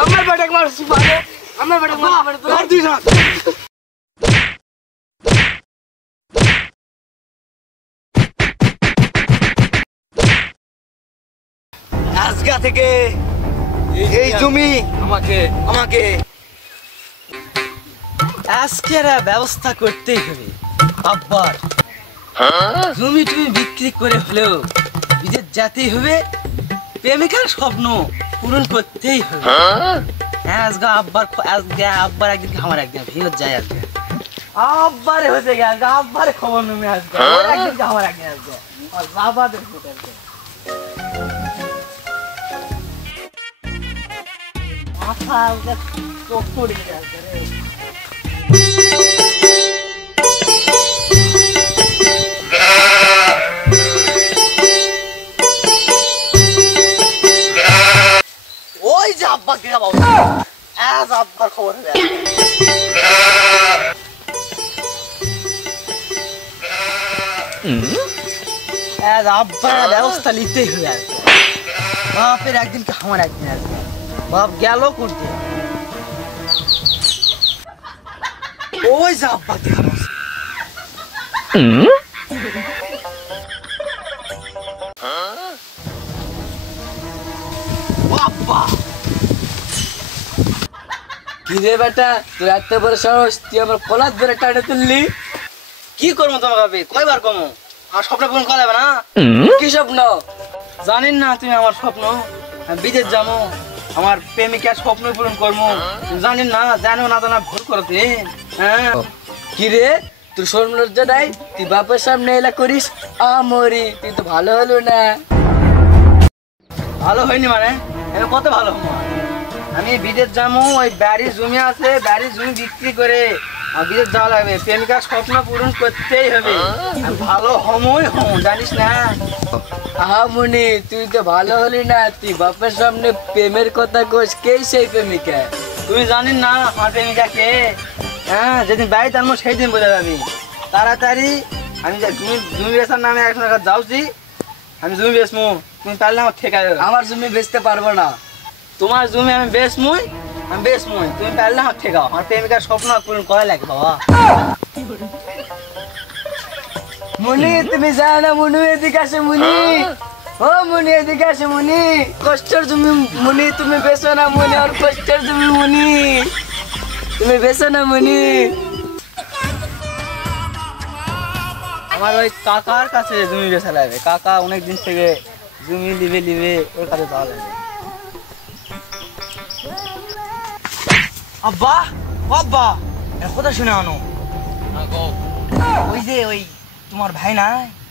আমার বেটাকে মারছি পারে আমার বেটাকে মারতে পারে তুই না আজকে থেকে এই জমি আমাকে আমাকে আজকের ব্যবস্থা করতেই হবে আব্বার জমি তুমি বিক্রি করে হলেও বিদেশ যেতেই হবে প্রেমিকার স্বপ্ন পূরণ করতেই হবে আজকে আব্বার একদিন আমার একদিন ভিড় যায় আজকে আব্বারে হতে গেছে আব্বারে খবর নেমে আসবে একদিন আমার একদিন আসবে বাবা দেখতে মাথা চোখ পড়ে যাচ্ছে রে ওই যে আব্বাকে আজ আব্বার খবর আব্বার ব্যবস্থা নিতেই হয়ে আসবে বাপের একদিন আমার একদিন আসবে বাপ গেল করতে ওই যে আব্বাকে কি রে বেটা তুই এত বড় সাহস তুই আমার কলার ধরে টানে তুললি কি করবো তোমাকে কয়বার কমো আমার স্বপ্ন পূরণ করা যাবে না কি স্বপ্ন জানেন না তুমি আমার স্বপ্ন বিদেশ যাবো আমার প্রেমিকার স্বপ্ন পূরণ করবো জানেন না জানো না জানা ভুল করতে হ্যাঁ কি রে তোর সৌন্দর্য নাই তুই বাপের সামনে এলা করিস আমরি তুই তো ভালো হলো না ভালো হয়নি মানে আমি কত ভালো হবো আমি বিদেশ যাবো ওই বাড়ির জমি আছে বাড়ির জমি বিক্রি করে বিদেশ যাওয়া লাগবে প্রেমিকার স্বপ্ন পূরণ করতেই হবে ভালো হমই হম জানিস না আহামনি তুই তো ভালো হলি না তুই বাপের সামনে প্রেমের কথা কোস কে সেই প্রেমিকা তুমি জানিস না আমার প্রেমিকা কে হ্যাঁ যেদিন বাড়িতে আনবো সেই দিন বোঝা যাবি তাড়াতাড়ি আমি জমি বেচার নামে এখন যাচ্ছি আমি জমি বেচবো তুমি পারলে আমার ঠেকা আমার জমি বেচতে পারবো না তোমার জমি আমি বেচমুই তুমি পারলে আমার ঠেকাও আমার প্রেমিকার স্বপ্ন পূরণ করা লাগে বাবা মুনি তুমি জানো না মুনি এদিকে আসে মুনি ও মুনি এদিকে আসে মুনি কষ্টের জমি মুনি তুমি বেচো না মুনি আর কষ্টের জমি মুনি তুমি বেচো না মুনি আমার ওই কাকার কাছে জমি বেচা লাগবে কাকা অনেকদিন থেকে জমি লিবে ওর কাছে যাওয়া লাগবে আব্বা আব্বা কথা শুনে আনো ওই যে ওই তোমার ভাই না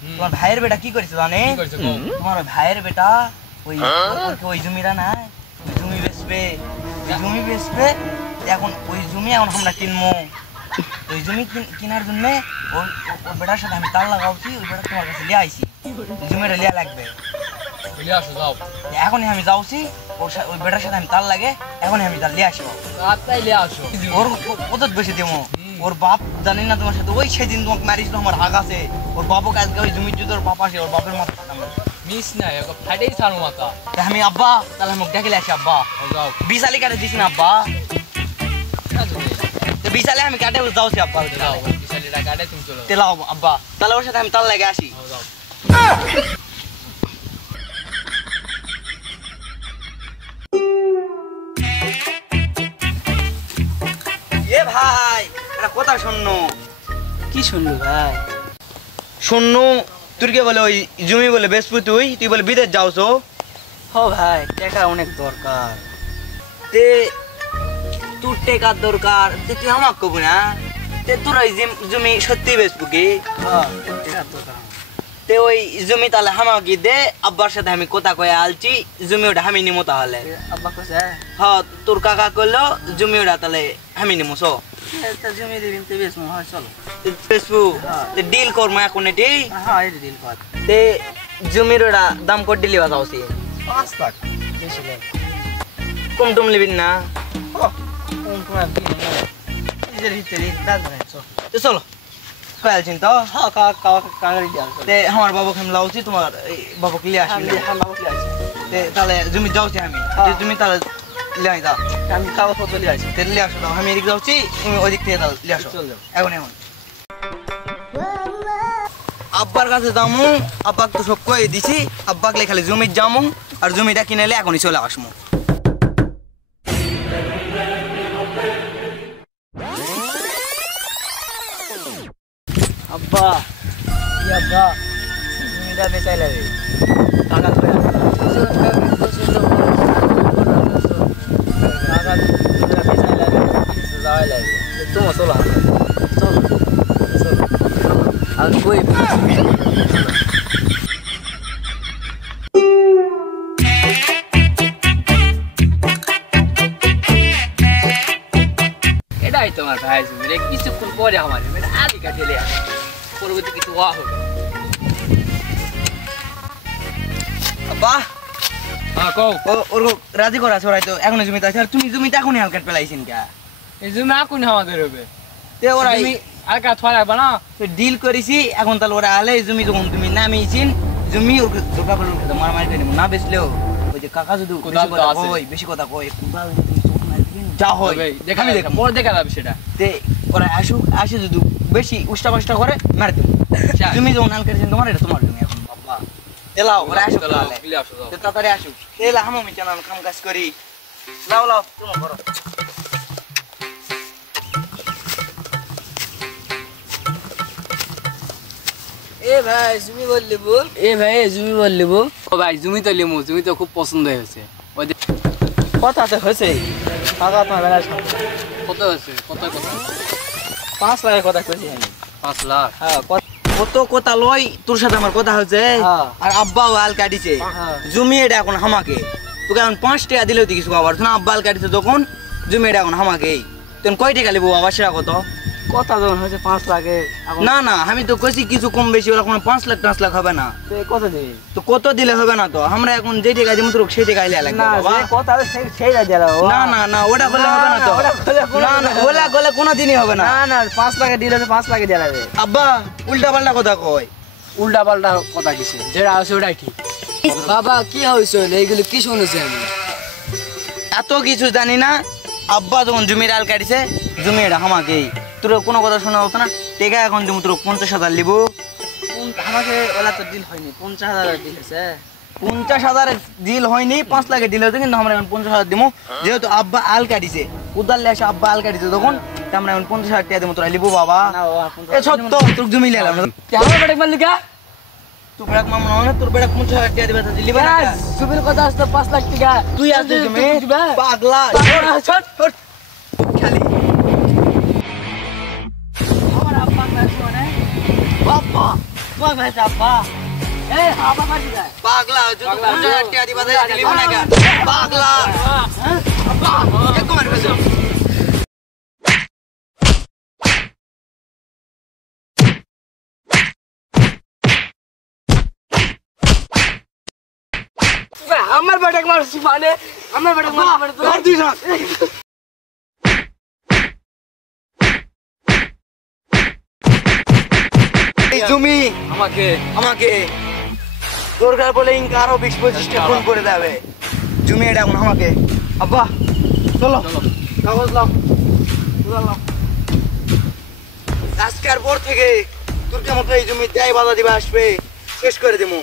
তোমার ভাইয়ের বেটা কি করেছে জানে তোমার ভাইয়ের বেটা ওই ওই জমিটা না জমি বেচবে এখন ওই জমি এখন আমরা কিনবো ওই জমি কেনার জন্য ওই বেটার সাথে আমি তাল লাগাচ্ছি ওই বেটা তোমার কাছে লিয়ে আইছি জমিটা লিয়া লাগবে এখনই আমি যাচ্ছি ওই বেটার সাথে আমি তাল লাগে এখনই আমি তাল লিয়ে আসবো ওর কত বেশি দেবো ওর বাপ জানি না তোমার সাথে ওই সেদিন তোমাকে মারিছিল আমার হাগ আছে ওর বাপকে আজকে ওই জমির জুতোর বাপ আসে ওর বাপের মাথা মিস নাই ফাটাই ছাড়ো মাথা আমি আব্বা তাহলে আমি ডেকে আসি আব্বা বিশালি কাটে দিস না আব্বা বিশালে আমি কাটে যাচ্ছি আব্বা বিশালিটা কাটে তুমি চলো তেলাও আব্বা তাহলে ওর সাথে আমি তাল লাগে আসি এ ভাই এটা কথা শুননো কি শুনলো ভাই শুননো তোর কে বলে ওই জমি বলে বেচবো তুই বলে বিদেশ যাওছো ও ভাই টাকা অনেক দরকার তে তোর টাকার দরকার তুই আমাকে কবি না তে তোর ওই জমি সত্যি বেচবো কি টাকার দরকার তে ওই জমি তাহলে আমাকে দে আব্বার সাথে আমি কথা কয়ে আলছি জমি ওটা আমি নিমো তাহলে আব্বা কইছে হ্যাঁ তোর কাকা কইলো জমি ওটা তাহলে আমি নিমো সো জমি দিবিন তে বেচমু হয় চলো বেচবো তে ডিল করমু এখন এটি হ্যাঁ এই ডিল কর তে জমির ওটা দাম কত দিলি বাজাওছি 5 লাখ বেশি লাখ কম টম লিবিন না কম কম দিন ইজের ভিতরে দাম ধরে তো চলো কয়াল চিন্তা হ্যাঁ কাগারি দিয়াল তে আমার বাবুকে আমি লাউছি তোমার বাবুকে লিয়ে আসি হ্যাঁ বাবুকে লিয়ে আসি তে তাহলে জমি যাওছি আমি জমি তাহলে লিয়ে যা আমি কাগজপত্র লিয়ে আসি তেল লিয়ে আসো আমি এদিক যাচ্ছি তুমি ওদিক থেকে লিয়ে আসো এখন এখন আব্বার কাছে যামু আব্বাক তো সব কয়ে দিছি আব্বাকে খালি জমি যামু আর জমিটা কিনেলে এখনই চলে আসবো আব্বা কি আব্বা জমিটা বেচাইলে রে টাকা টাকা বেচাইলে যাওয়াই লাগে তোমার চলো চলো চলো আর কই এটাই তোমার ভাই জমি রে কিছুক্ষণ পরে আমার আলি কাটিয়ে পরবর্তী কিছু হওয়া হবে আব্বা হ্যাঁ কও ওর রাজি করা আছে ওরাই তো এখন জমিতে আছে আর তুমি জমিটা এখনই হালকাট পেলাইছেন কা এই জমি এখন আমাদের হবে তে ওরা জমি আর কা থোয়া লাগবে না ডিল করেছি এখন তাহলে ওরা আলে জমি যখন তুমি নামিয়েছেন জমি ওর দোকা করে মারামারি করে না বেচলেও ওই যে কাকা যদি বেশি কথা কয় যা হয় দেখাবি দেখা পরে দেখা যাবে সেটা তে ওরা আসে যদি বেশি উষ্টা পাষ্টা করে মার দেবে জমি যখন হালকাটেছেন তোমার এটা তোমার জমি এখন বাবা এলাও ওরা আসুক তাড়াতাড়ি আসুক এলা আমি চালাম কাম কাজ করি লাও লাও তোমার করো এ ভাই জমি বললিব ও ভাই জমি তো লিমু জমি তো খুব পছন্দ হয়েছে ওই কথা তো হয়েছে টাকা তোমার বেলা কত হয়েছে কত কত 5 লাখের কথা কইছি আমি 5 লাখ হ্যাঁ কত কথা লই তোর সাথে আমার কথা হচ্ছে আর আব্বাও আল কাটিছে জমি এটা এখন আমাকে তোকে এখন 5 টাকা দিলেও তুই কিছু খাবার না আব্বা আল কাটিছে তখন জমি এটা এখন আমাকে তুই কয় টাকা লিবো বাবা সেটা কত কথা যখন হয়েছে 5 লাখে না না আমি তো কইছি কিছু কম বেশি ওরা কোনো 5 লাখ 10 লাখ হবে না কত দিবি তো কত দিলে হবে না তো আমরা এখন যে টাকা দিমু তোর সেই টাকা আইলে লাগবে বাবা না কথা সেইটা দিলা না না না ওটা করলে হবে না তো না না ওলা গলে কোনো দিনই হবে না না না 5 লাখে দিলে তো 5 লাখে দিলা আব্বা উল্টা পাল্টা কথা কয় উল্টা পাল্টা কথা কিছু যেটা আছে ওটাই ঠিক বাবা কি হইছে এইগুলো কি শুনেছি আমি এত কিছু জানি না আব্বা যখন জমির আল কাটিছে জমি এটা আমাকেই তোর কোনো কথা শোনা হতো না টেকা এখন তুমি তোর 50,000 লিব আমাকে ওলা তো ডিল হয়নি 50,000 ডিল হয়েছে 50,000 ডিল হয়নি 5 লাখের ডিল হয়েছে কিন্তু আমরা এখন 50,000 দিব যেহেতু আব্বা আল কাটিছে উদারলে এসে আব্বা আল কাটিছে তখন আমরা এখন 50,000 টাকা দিব তোরা লিব বাবা এ সত্য তোর জমি নিলাম কেমন বেটা মালিকা তুই বেড়াক মামা না তোর বেড়াক 50,000 টাকা দিবা তাহলে লিবা না জমির কথা আসতে 5 লাখ টাকা তুই আসছিস তুমি পাগলা ছোট খালি বাবা কই ভাই আপা এই আপা মারি যায় পাগলা যদি 50,000 টাকা দিবা তাহলে লিব না কা পাগলা হ্যাঁ আপা এক মার ফেলো আমার বেটাকে মারছি মানে আমার বেটাকে মারছি তো আর দিস না এই জমি আমাকে দরকার বলে ইনকা আরো 20-25টা ফোন করে দেবে জমি এটা এখন আমাকে আব্বা চলো কাগজ লাও লাও আজকের পর থেকে তোর কেমন এই জমি দেয় বাধা দিবা আসবে শেষ করে দেবো